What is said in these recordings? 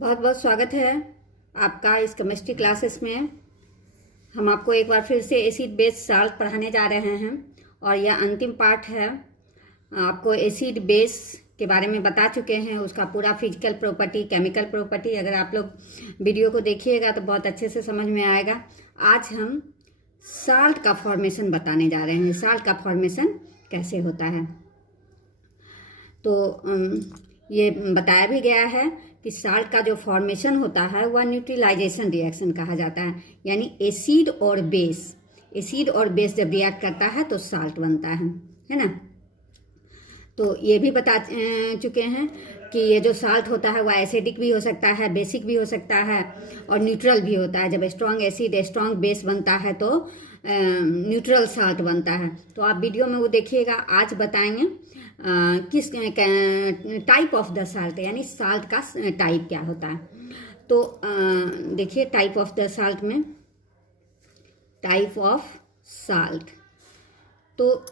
बहुत बहुत स्वागत है आपका इस केमिस्ट्री क्लासेस में। हम आपको एक बार फिर से एसिड बेस साल्ट पढ़ाने जा रहे हैं और यह अंतिम पार्ट है। आपको एसिड बेस के बारे में बता चुके हैं, उसका पूरा फिजिकल प्रॉपर्टी, केमिकल प्रॉपर्टी। अगर आप लोग वीडियो को देखिएगा तो बहुत अच्छे से समझ में आएगा। आज हम साल्ट का फॉर्मेशन बताने जा रहे हैं। साल्ट का फॉर्मेशन कैसे होता है तो ये बताया भी गया है कि साल्ट का जो फॉर्मेशन होता है वह न्यूट्रलाइजेशन रिएक्शन कहा जाता है। यानी एसिड और बेस जब रिएक्ट करता है तो साल्ट बनता है ना। तो ये भी बता चुके हैं कि ये जो साल्ट होता है वह एसिडिक भी हो सकता है, बेसिक भी हो सकता है और न्यूट्रल भी होता है। जब स्ट्रॉन्ग एसिड स्ट्रॉन्ग बेस बनता है तो न्यूट्रल साल्ट बनता है। तो आप वीडियो में वो देखिएगा। आज बताएंगे किस टाइप ऑफ द साल्ट, यानी साल्ट का टाइप क्या होता है। तो देखिए टाइप ऑफ द साल्ट में, टाइप ऑफ साल्ट तो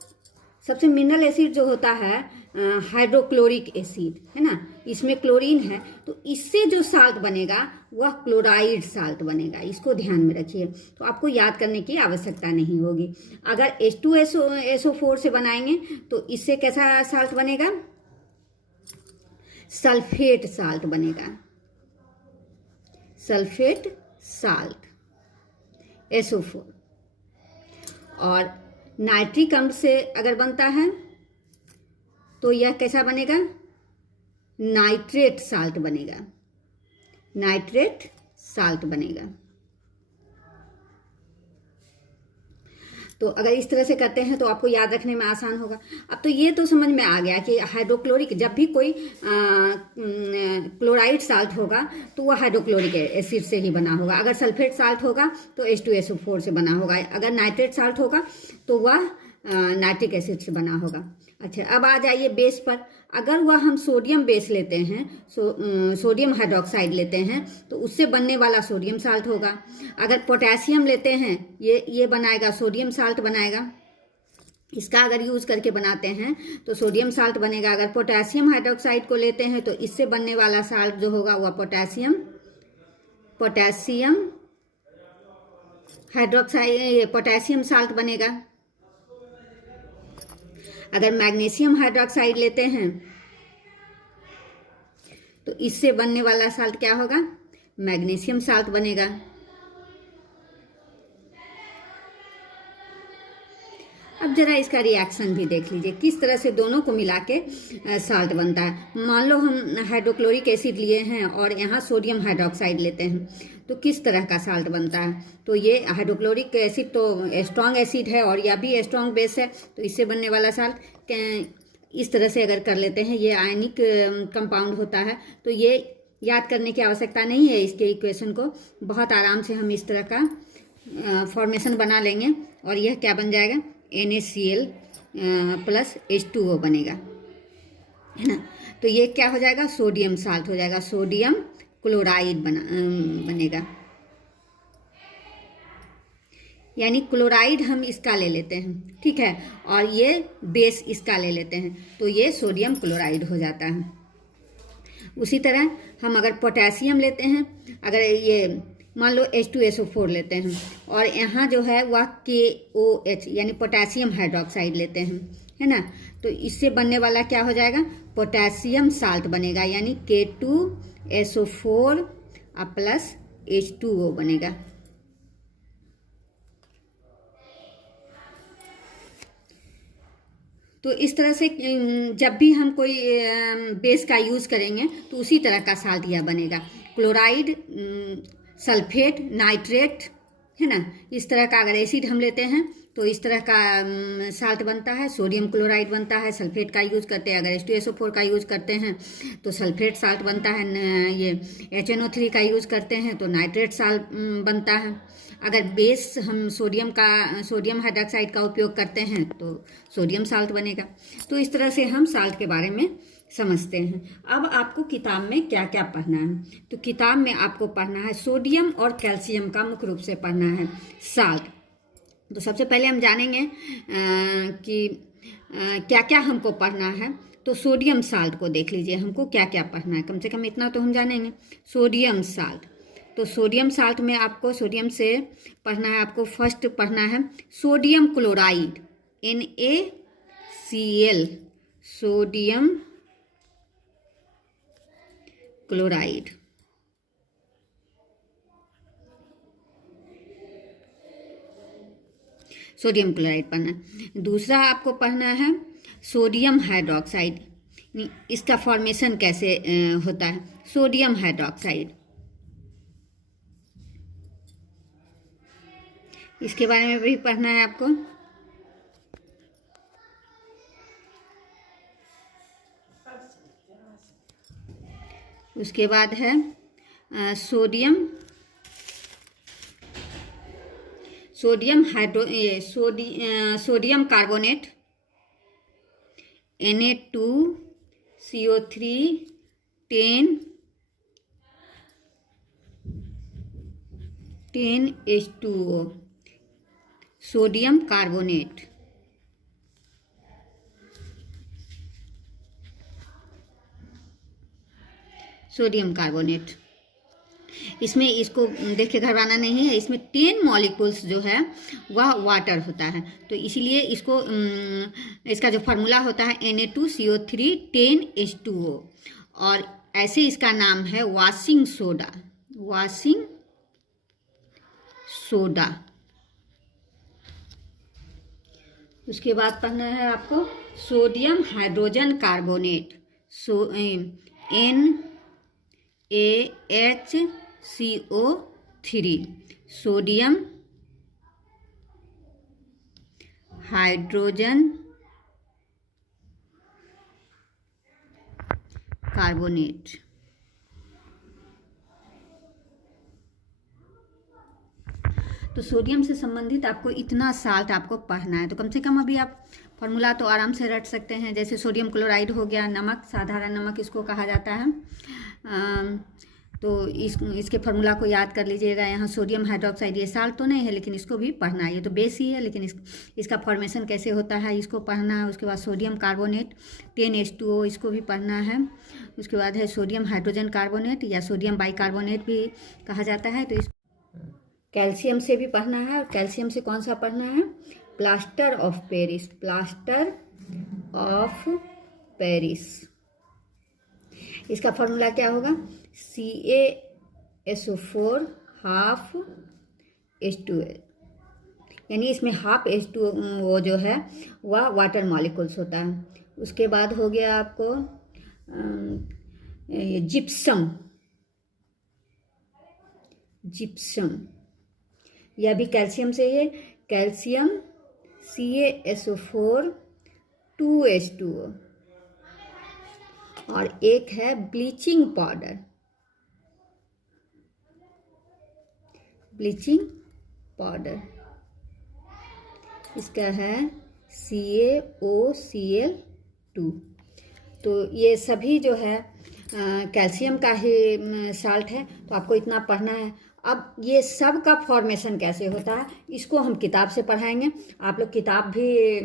सबसे मिनरल एसिड जो होता है हाइड्रोक्लोरिक एसिड है ना, इसमें क्लोरीन है, तो इससे जो साल्ट बनेगा वह क्लोराइड साल्ट बनेगा। इसको ध्यान में रखिए, तो आपको याद करने की आवश्यकता नहीं होगी। अगर H2SO4 से बनाएंगे तो इससे कैसा साल्ट बनेगा? सल्फेट साल्ट बनेगा, सल्फेट साल्ट SO4। और नाइट्रिक अम्ल से अगर बनता है तो यह कैसा बनेगा? नाइट्रेट साल्ट बनेगा, नाइट्रेट साल्ट बनेगा। तो अगर इस तरह से करते हैं तो आपको याद रखने में आसान होगा। अब तो ये तो समझ में आ गया कि हाइड्रोक्लोरिक, जब भी कोई क्लोराइड साल्ट होगा तो वह हाइड्रोक्लोरिक एसिड से ही बना होगा। अगर सल्फेट साल्ट होगा तो H2SO4 से बना होगा। अगर नाइट्रेट साल्ट होगा तो वह नाइट्रिक एसिड से बना होगा। अच्छा, अब आ जाइए बेस पर। अगर वह हम सोडियम बेस लेते हैं, सोडियम हाइड्रोक्साइड लेते हैं, तो उससे बनने वाला सोडियम साल्ट होगा। अगर पोटेशियम लेते हैं, ये बनाएगा, सोडियम साल्ट बनाएगा। इसका अगर यूज करके बनाते हैं तो सोडियम साल्ट बनेगा। अगर पोटेशियम हाइड्रोक्साइड को लेते हैं तो इससे बनने वाला साल्ट जो होगा वह पोटेशियम हाइड्रोक्साइड, पोटेशियम साल्ट बनेगा। अगर मैग्नीशियम हाइड्रोक्साइड लेते हैं तो इससे बनने वाला साल्ट क्या होगा? मैग्नीशियम साल्ट बनेगा। अब जरा इसका रिएक्शन भी देख लीजिए, किस तरह से दोनों को मिला के साल्ट बनता है। मान लो हम हाइड्रोक्लोरिक एसिड लिए हैं और यहाँ सोडियम हाइड्रोक्साइड लेते हैं, तो किस तरह का साल्ट बनता है? तो ये हाइड्रोक्लोरिक एसिड तो स्ट्रॉन्ग एसिड है और यह भी स्ट्रॉन्ग बेस है, तो इससे बनने वाला साल्ट इस तरह से अगर कर लेते हैं, ये आयनिक कंपाउंड होता है। तो ये याद करने की आवश्यकता नहीं है। इसके इक्वेशन को बहुत आराम से हम इस तरह का फॉर्मेशन बना लेंगे और यह क्या बन जाएगा? NaCl प्लस H2O बनेगा, है ना। तो ये क्या हो जाएगा? सोडियम साल्ट हो जाएगा, सोडियम क्लोराइड बनेगा। यानी क्लोराइड हम इसका ले लेते हैं, ठीक है, और ये बेस इसका ले लेते हैं, तो ये सोडियम क्लोराइड हो जाता है। उसी तरह हम अगर पोटेशियम लेते हैं, अगर ये मान लो H2SO4 लेते हैं और यहाँ जो है वह KOH यानी पोटेशियम हाइड्रोक्साइड लेते हैं, है ना, तो इससे बनने वाला क्या हो जाएगा? पोटेशियम साल्ट बनेगा, यानी K2SO4 प्लस H2O बनेगा। तो इस तरह से जब भी हम कोई बेस का यूज करेंगे तो उसी तरह का साल्ट यह बनेगा। क्लोराइड, सल्फेट, नाइट्रेट, है ना, इस तरह का अगर एसिड हम लेते हैं तो इस तरह का साल्ट बनता है। सोडियम क्लोराइड बनता है, सल्फेट का यूज करते हैं। अगर H2SO4 का यूज करते हैं तो सल्फेट साल्ट बनता है। ये HNO3 का यूज करते हैं तो नाइट्रेट साल्ट बनता है। अगर बेस हम सोडियम हाइड्रोक्साइड का उपयोग करते हैं तो सोडियम साल्ट बनेगा। तो इस तरह से हम साल्ट के बारे में समझते हैं। अब आपको किताब में क्या क्या पढ़ना है? तो किताब में आपको पढ़ना है सोडियम और कैल्शियम का मुख्य रूप से पढ़ना है साल्ट। तो सबसे पहले हम जानेंगे कि क्या क्या हमको पढ़ना है। तो सोडियम साल्ट को देख लीजिए, हमको क्या क्या पढ़ना है, कम से कम इतना तो हम जानेंगे। सोडियम साल्ट, तो सोडियम साल्ट में आपको सोडियम से पढ़ना है, आपको फर्स्ट पढ़ना है sodium chloride, NaCl, sodium chloride. Sodium chloride पढ़ना है। दूसरा आपको पढ़ना है सोडियम हाइड्रोक्साइड, इसका फॉर्मेशन कैसे होता है, सोडियम हाइड्रोक्साइड, इसके बारे में भी पढ़ना है आपको। उसके बाद है sodium carbonate, Na2CO3 10H2O, sodium carbonate. Sodium carbonate, इसमें इसको देख के घबराना नहीं है, इसमें 10 मॉलिक्यूल्स जो है वह वाटर होता है, तो इसीलिए इसको इसका जो फार्मूला होता है Na2CO3 10H2O, और ऐसे इसका नाम है वाशिंग सोडा, वाशिंग सोडा। उसके बाद पढ़ना है आपको sodium hydrogen carbonate, NaHCO3, sodium hydrogen carbonate. तो सोडियम से संबंधित आपको इतना साल्ट आपको पढ़ना है, तो कम से कम अभी आप फार्मूला तो आराम से रट सकते हैं। जैसे सोडियम क्लोराइड हो गया, नमक, साधारण नमक इसको कहा जाता है, तो इसके फार्मूला को याद कर लीजिएगा। यहाँ सोडियम हाइड्रोक्साइड, ये साल्ट तो नहीं है लेकिन इसको भी पढ़ना है, ये तो बेस ही है, लेकिन इसका फॉर्मेशन कैसे होता है इसको पढ़ना है। उसके बाद सोडियम कार्बोनेट 10H2O, इसको भी पढ़ना है। उसके बाद है सोडियम हाइड्रोजन कार्बोनेट या सोडियम बाइकार्बोनेट भी कहा जाता है। तो इस कैल्शियम से भी पढ़ना है, और कैल्शियम से कौन सा पढ़ना है, plaster of Paris, plaster of Paris. इसका फॉर्मूला क्या होगा, CaSO4 हाफ H2O, यानी इसमें हाफ H2O जो है वह वाटर मॉलिक्यूल्स होता है। उसके बाद हो गया आपको जिप्सम, जिप्सम, यह भी कैल्शियम से है, कैल्शियम CaSO4 2H2O, और एक है ब्लीचिंग पाउडर, ब्लीचिंग पाउडर, इसका है CaOCl2। तो ये सभी जो है कैल्शियम का ही साल्ट है, तो आपको इतना पढ़ना है। अब ये सब का फॉर्मेशन कैसे होता है इसको हम किताब से पढ़ाएंगे। आप लोग किताब भी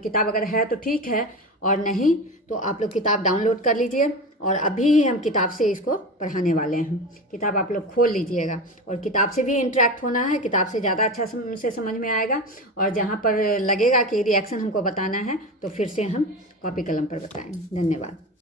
किताब अगर है तो ठीक है, और नहीं तो आप लोग किताब डाउनलोड कर लीजिए, और अभी ही हम किताब से इसको पढ़ाने वाले हैं। किताब आप लोग खोल लीजिएगा, और किताब से भी इंटरेक्ट होना है, किताब से ज़्यादा अच्छा से समझ में आएगा। और जहाँ पर लगेगा कि रिएक्शन हमको बताना है तो फिर से हम कॉपी कलम पर बताएं। धन्यवाद।